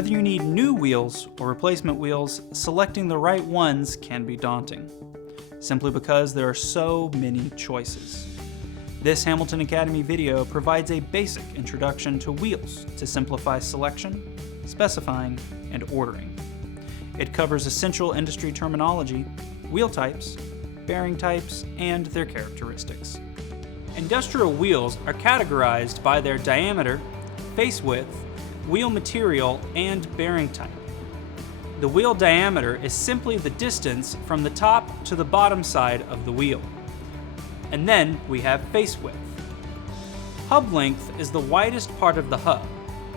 Whether you need new wheels or replacement wheels, selecting the right ones can be daunting, simply because there are so many choices. This Hamilton Academy video provides a basic introduction to wheels to simplify selection, specifying, and ordering. It covers essential industry terminology, wheel types, bearing types, and their characteristics. Industrial wheels are categorized by their diameter, face width, wheel material, and bearing type. The wheel diameter is simply the distance from the top to the bottom side of the wheel. And then we have face width. Hub length is the widest part of the hub.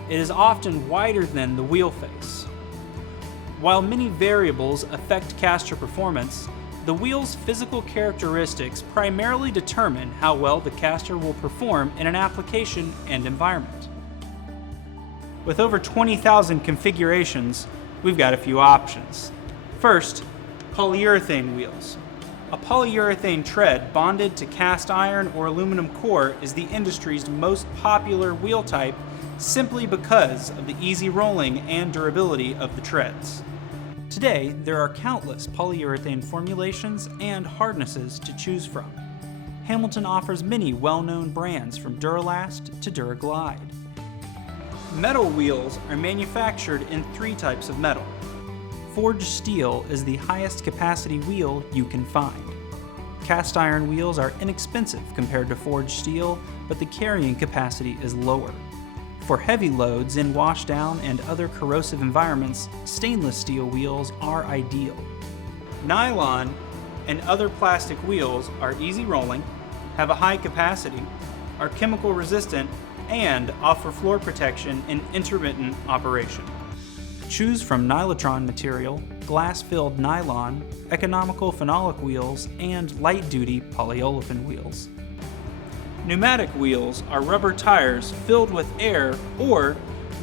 It is often wider than the wheel face. While many variables affect caster performance, the wheel's physical characteristics primarily determine how well the caster will perform in an application and environment. With over 20,000 configurations, we've got a few options. First, polyurethane wheels. A polyurethane tread bonded to cast iron or aluminum core is the industry's most popular wheel type simply because of the easy rolling and durability of the treads. Today, there are countless polyurethane formulations and hardnesses to choose from. Hamilton offers many well-known brands from Duralast to Duraglide. Metal wheels are manufactured in 3 types of metal. Forged steel is the highest capacity wheel you can find. Cast iron wheels are inexpensive compared to forged steel, but the carrying capacity is lower. For heavy loads in washdown and other corrosive environments, stainless steel wheels are ideal. Nylon and other plastic wheels are easy rolling, have a high capacity, are chemical resistant, and offer floor protection in intermittent operation. Choose from Nylotron material, glass-filled nylon, economical phenolic wheels, and light-duty polyolefin wheels. Pneumatic wheels are rubber tires filled with air or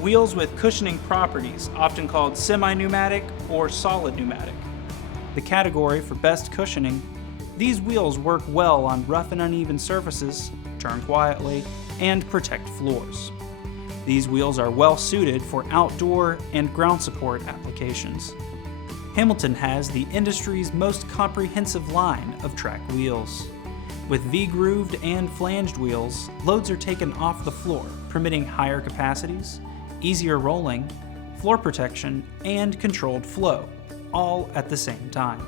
wheels with cushioning properties, often called semi-pneumatic or solid pneumatic. The category for best cushioning, these wheels work well on rough and uneven surfaces, turn quietly, and protect floors. These wheels are well suited for outdoor and ground support applications. Hamilton has the industry's most comprehensive line of track wheels. With V-grooved and flanged wheels, loads are taken off the floor, permitting higher capacities, easier rolling, floor protection, and controlled flow, all at the same time.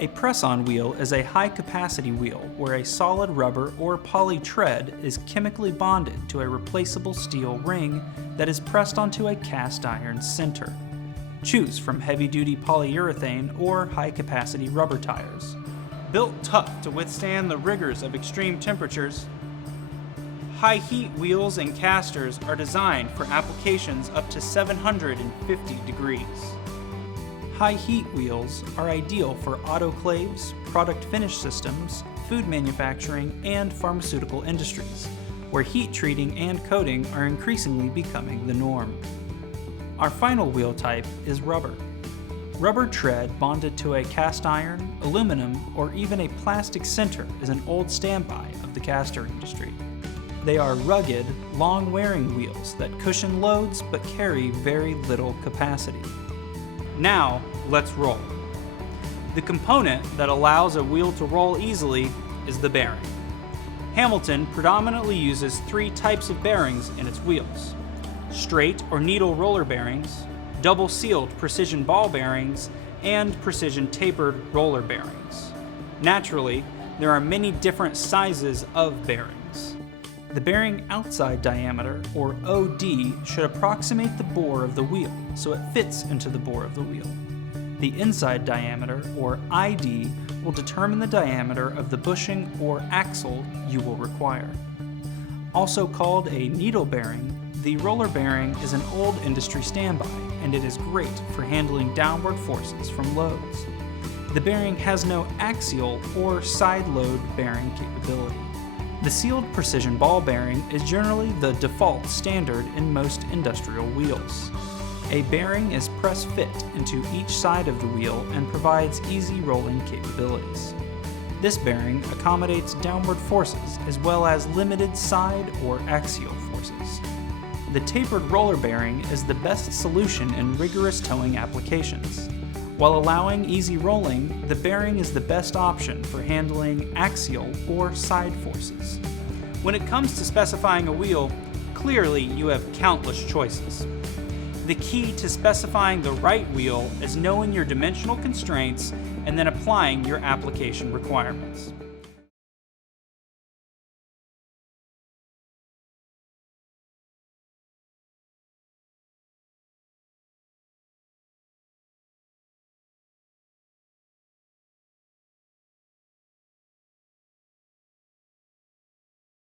A press-on wheel is a high-capacity wheel where a solid rubber or poly tread is chemically bonded to a replaceable steel ring that is pressed onto a cast iron center. Choose from heavy-duty polyurethane or high-capacity rubber tires. Built tough to withstand the rigors of extreme temperatures, high-heat wheels and casters are designed for applications up to 750 degrees. High-heat wheels are ideal for autoclaves, product finish systems, food manufacturing, and pharmaceutical industries, where heat treating and coating are increasingly becoming the norm. Our final wheel type is rubber. Rubber tread bonded to a cast iron, aluminum, or even a plastic center is an old standby of the caster industry. They are rugged, long-wearing wheels that cushion loads but carry very little capacity. Now, let's roll. The component that allows a wheel to roll easily is the bearing. Hamilton predominantly uses 3 types of bearings in its wheels: straight or needle roller bearings, double-sealed precision ball bearings, and precision tapered roller bearings. Naturally, there are many different sizes of bearings. The bearing outside diameter, or OD, should approximate the bore of the wheel, so it fits into the bore of the wheel. The inside diameter, or ID, will determine the diameter of the bushing or axle you will require. Also called a needle bearing, the roller bearing is an old industry standby, and it is great for handling downward forces from loads. The bearing has no axial or side load bearing capability. The sealed precision ball bearing is generally the default standard in most industrial wheels. A bearing is press-fit into each side of the wheel and provides easy rolling capabilities. This bearing accommodates downward forces as well as limited side or axial forces. the tapered roller bearing is the best solution in rigorous towing applications. While allowing easy rolling, the bearing is the best option for handling axial or side forces. When it comes to specifying a wheel, clearly you have countless choices. The key to specifying the right wheel is knowing your dimensional constraints and then applying your application requirements.